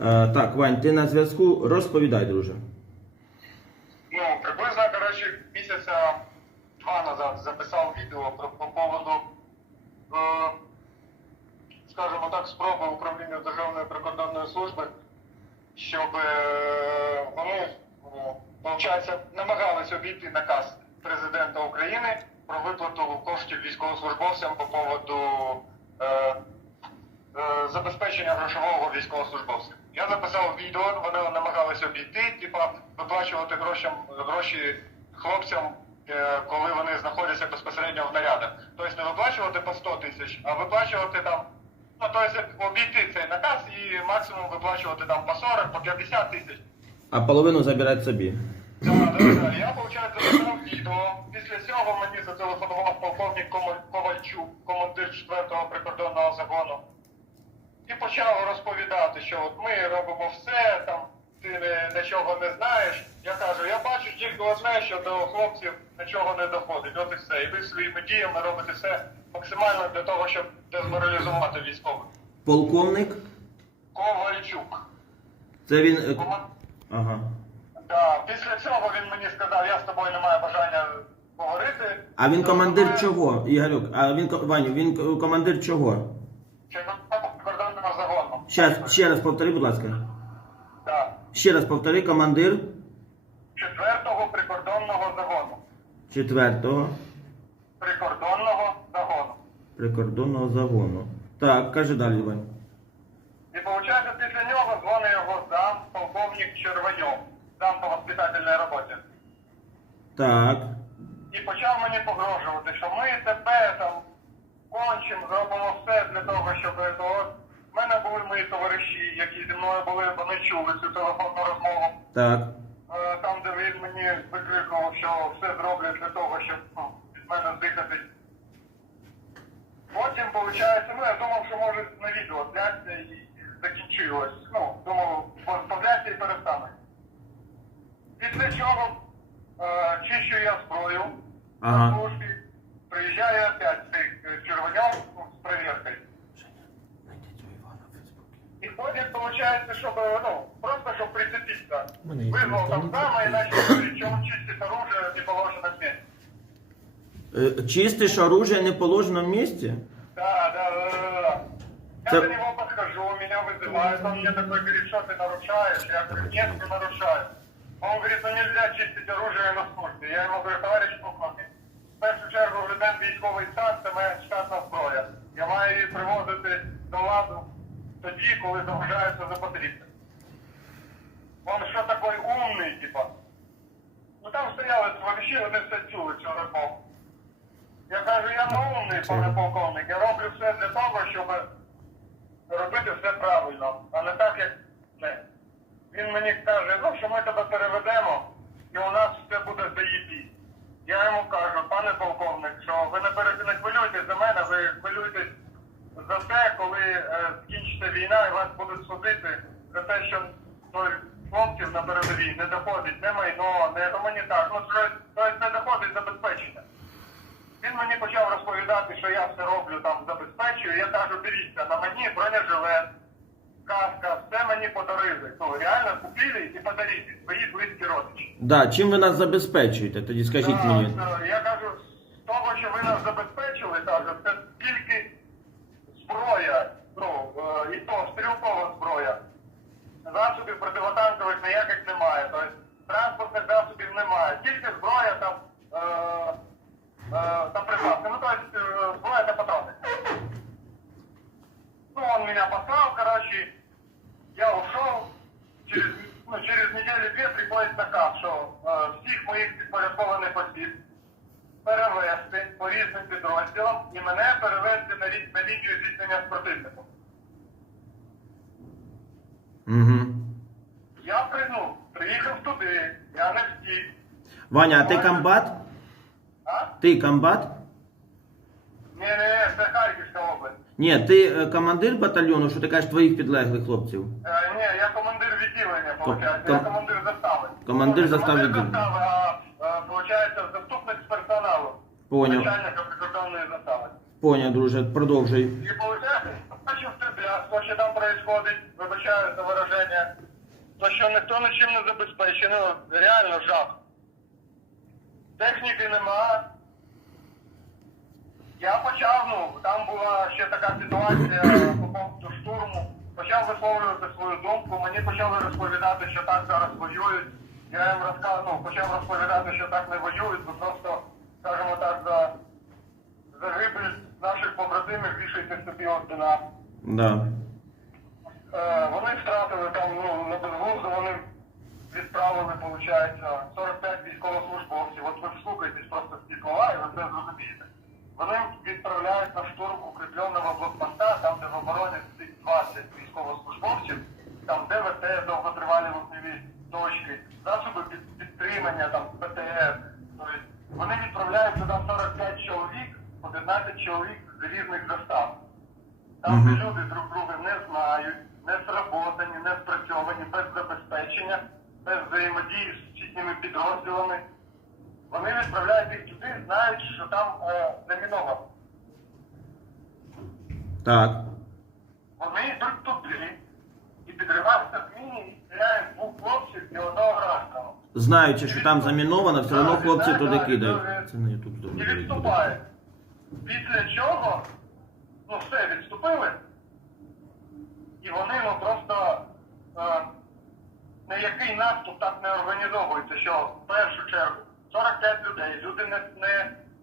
Е, так, Вань, ти на зв'язку. Розповідай, друже. Ну, приблизно, коротше, місяця два назад записав відео про, по поводу, е, скажімо так, спроби управління Державної прикордонної служби, щоб е, вони, виходить, намагались обійти наказ президента України про виплату коштів військовослужбовцям по поводу е, забезпечення грошового військовослужбовців. Я записав відео, вони намагалися обійти, типа виплачувати гроші, гроші хлопцям, е, коли вони знаходяться безпосередньо в нарядах. Тобто не виплачувати по 100 тисяч, а виплачувати там, ну тобто обійти цей наказ і максимум виплачувати там по 40, по 50 тисяч. А половину забирати собі. Я, виходить, записав відео. Після цього мені зателефонував полковник Ковальчук, командир 4-го прикордонного загону. І почав розповідати, що от ми робимо все, там ти не, нічого не знаєш. Я кажу, я бачу тільки одне, що до хлопців нічого не доходить. От і все. І ви своїми діями робите все максимально для того, щоб дезморалізувати військових. Полковник. Ковальчук. Це він. е, Ага. Да, після цього він мені сказав, я з тобою не маю бажання говорити. А він командир чого? Ігорюк, а він Ваню, він командир чого? Червоного загону. Щас, ще раз повтори, будь ласка. Да. Ще раз повтори, командир Четвертого прикордонного загону. 4-го Прикордонного загону. прикордонного загону. Так, кажи далі, Вань. І виходить, після нього дзвонить його зам, полковник Червоньов, зам по воспитательній роботі. Так. І почав мені погрожувати, що ми тебе там кончим, зробимо все для того, щоб то. В мене були мої товариші, які зі мною були, вони чули цю телефонну розмову. Так. Е, там, де він мені викрикував, що все зроблю для того, щоб ну, від мене здихати. Потім, виходить, ну я думав, що може на відео зняться і закінчилось. Ну, думав, позбавляйся і перестане. Після чого е, чищу я зброю Ага. на службі, приїжджає опять цей е, червоняк ну, з перевіркою І ходять, виходить, щоб, ну, просто щоб прицепитися. Мене є Вызвал там телефон, дама и начал говорить, что он чистит оружие в неположенном месте. Е, Чистиш оружие не в положеному місці? Да, да, да, да, да. Я Це- до него подхожу, меня вызывают, он мне такой говорит, что ты нарушаешь? Я говорю, нет, не нарушаю. Он говорит, ну нельзя чистить оружие на службе. Я ему говорю, товарищ полковник, в першу чергу введемо військовий стан, це моя штатна зброя. Я маю її приводити до ладу тоді, коли заважається за потрібне. Он що такой умний, типа. Ну там стояли товариші, вони все чули цю розмову. Я кажу, я не умний, пане полковник, я роблю все для того, щоб робити все правильно, а не так, як не. Він мені каже, ну що ми тебе переведемо, і у нас все буде заїбі. Я йому кажу, пане полковник, що ви не, не хвилюйтесь за мене, ви хвилюйтесь за те, коли е, скінчиться війна і вас будуть судити за те, що ну, хлопців на передовій не доходить не майно, не гуманітар, ну щось, не доходить забезпечення. Він мені почав розповідати, що я все роблю там забезпечую. Я кажу, дивіться, на мені бронежилет, каска, все мені подарили. Ну, реально купили і подарили свої близькі родичі. Да, чим ви нас забезпечуєте? Тоді скажіть мені. Я кажу, з того, що ви нас забезпечили, кажу, це тільки зброя, ну, е, і то стрілкова зброя. Засобів противотанкових ніяких немає. Тобто транспортних засобів немає. Тільки зброя там, е, е, там припаси. Ну, тобто е, зброя та патрони. Ну, он меня послал, короче, я ушел. Через, ну, через неделю-две приходить наказ, що е, всіх моїх підпорядкованих осіб перевести по різним підрозділам і мене перевести на, на лінію зіткнення з противником. Угу. Я прийну, приїхав не втік. Ваня, а ти комбат? А? Ти комбат? Ні, ні, ні, це Харківська область. Ні, ти е, командир батальйону, що ти кажеш твоїх підлеглих хлопців. Е, ні, я командир відділення, Ком- виходить. Я ком- командир застави. Командир не застави відділення. застави, а, е, виходить, заступник з персоналу. Поняв. Начальника прикордонної застави. Поняв, друже, продовжуй. І виходить, бачив що там происходить, вибачаю за вираження, то що ніхто нічим не забезпечений, реально жах. Техніки нема. Я почав, ну, там була ще така ситуація по поводу штурму. Почав висловлювати свою думку, мені почали розповідати, що так зараз воюють. Я їм розказав, ну, почав розповідати, що так не воюють, бо просто, скажімо так, за загибель наших побратимів вішайте собі ордена. Да. Е, вони втратили там, ну, на безглуздо, вони відправили, 45 військовослужбовців. От ви вслухайтесь просто в ці слова і ви це зрозумієте. Вони відправляють на штурм укріпленого блокпоста, там, де в обороні стоїть 20 військовослужбовців, там ДВТ, довготривалі вогневі точки, засоби під, підтримання, там, ПТС. Тобто вони відправляють туди 45 чоловік, 11 чоловік з різних застав. Там, де люди друг друга не знають, не сработані, не спрацьовані, без забезпечення, без взаємодії з сусідніми підрозділами. Вони відправляють їх туди, знають, що там е, заміновано. Так. Вони йдуть туди і підриваються в міні і стріляють двох хлопців і одного гражданина. Знаючи, що там заміновано, все одно хлопці туди кидають. Це на Ютуб І відступають. Після чого, ну все, відступили. І вони ну просто е, ніякий наступ так не організовується, що в першу чергу 45 людей, люди не, не,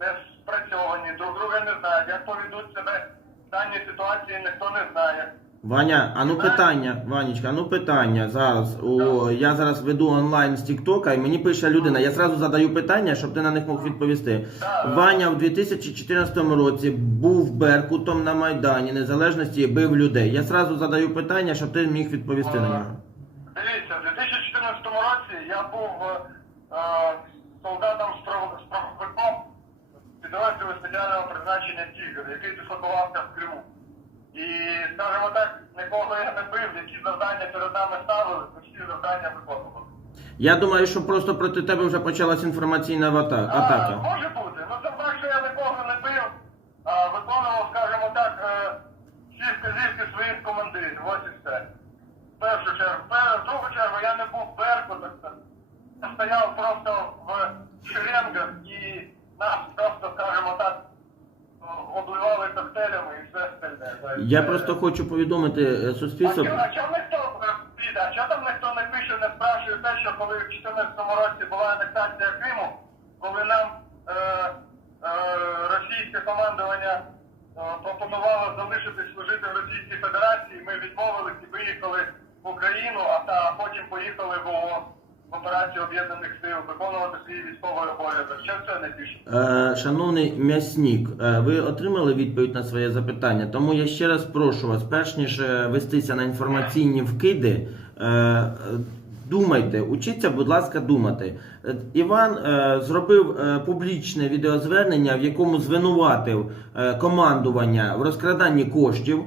не спрацьовані, друг друга не знають, як поведуть себе в даній ситуації, ніхто не знає. Ваня, а ну питання, Ванечка, а ну питання зараз. О, я зараз веду онлайн з Тіктока і мені пише людина. Я зразу задаю питання, щоб ти на них мог відповісти. Ваня в 2014 році був Беркутом на Майдані Незалежності і бив людей. Я зразу задаю питання, щоб ти міг відповісти на нього. Дивіться, в 2014 році я був е, солдатом з правовиком підрозділу спеціального призначення «Тігр», який дислокувався в Криму. І, скажімо так, нікого я не бив, які завдання перед нами ставили, то всі завдання виконували. Я думаю, що просто проти тебе вже почалась інформаційна ата- А, може бути. Ну це факт, що я нікого не бив, а виконував, скажімо так, е, всі вказівки своїх командирів. Ось і все. В першу чергу. В в другу чергу я не був беркутом. Я стояв просто в шеренгах і нас просто, скажімо так, обливали коктейлями і все остальне. Я е, просто хочу повідомити е, а чо- а чому ніхто піде? А чого там ніхто не пише, не спрашує те, що коли в 2014 році була анексація Криму, коли нам е, е, російське командування пропонувало залишитись служити в Російській Федерації, ми відмовились і виїхали в Україну, а та потім поїхали в ООС в операцію Об'єднаних Сил виконувати свій військовий обов'язок. Що це не пише? Е, Шановний м'ясник, е, ви отримали відповідь на своє запитання, тому я ще раз прошу вас, перш ніж е, вестися на інформаційні вкиди, е, думайте, учіться, будь ласка, думати. Іван е, зробив е, публічне відеозвернення, в якому звинуватив е, командування в розкраданні коштів,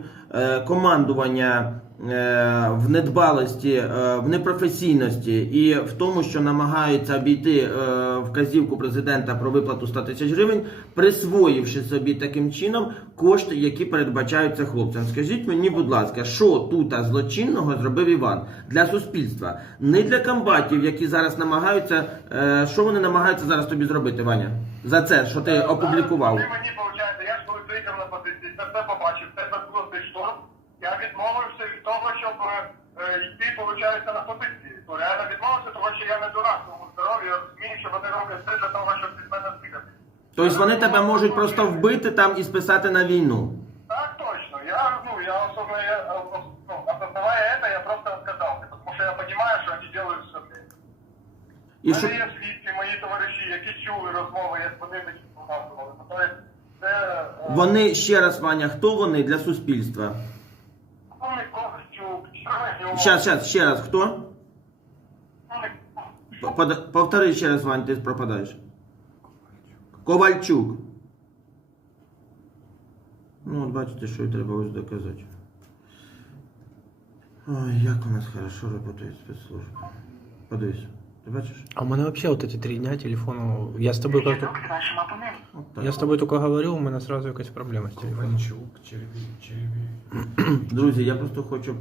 командування е, в недбалості, е, в непрофесійності і в тому, що намагаються обійти е, вказівку президента про виплату 100 тисяч гривень, присвоївши собі таким чином кошти, які передбачаються хлопцям. Скажіть мені, будь ласка, що тут злочинного зробив Іван для суспільства, не для комбатів, які зараз намагаються. е, Що вони намагаються зараз тобі зробити, Ваня? За це, що ти опублікував? Мені, виходить, я ж коли приїхав на позиції, це все побачив, це Я відмовився від того, щоб е, е, йти, виходить, на позиції. То реально відмовився, тому що я не дурак, тому здоров'я, розумію, що вони роблять все для того, щоб від мене збігати. Тобто вони тебе можуть просто вбити там і списати на війну. Так точно. Я, ну, я особо, я, э, ну, осознавая это, я просто отказался, потому что я понимаю, что они делают все для этого. І У що мене є свідки, мої товариші, які чули розмови, як вони мені показували. Ну, Тобто, це... е, вони ще раз, Ваня, хто вони для суспільства? Полковник Ковальчук, Червонюк, Щас, щас, ще раз, хто? полковник П- под- Повтори ще раз, Вань, ти пропадаєш. Ковальчук. Ну, от бачите, що і треба ось доказати. Ой, як у нас хорошо працюють спецслужби. Подивись. Ти бачиш? А у мене вообще вот эти три дня телефону. Я з тобою как Зв'язок з вашим абонентом. От так. я з тобою тільки говорив, у мене сразу якась проблема з телефоном. Ковальчук, черві, черві. Друзі, я просто хочу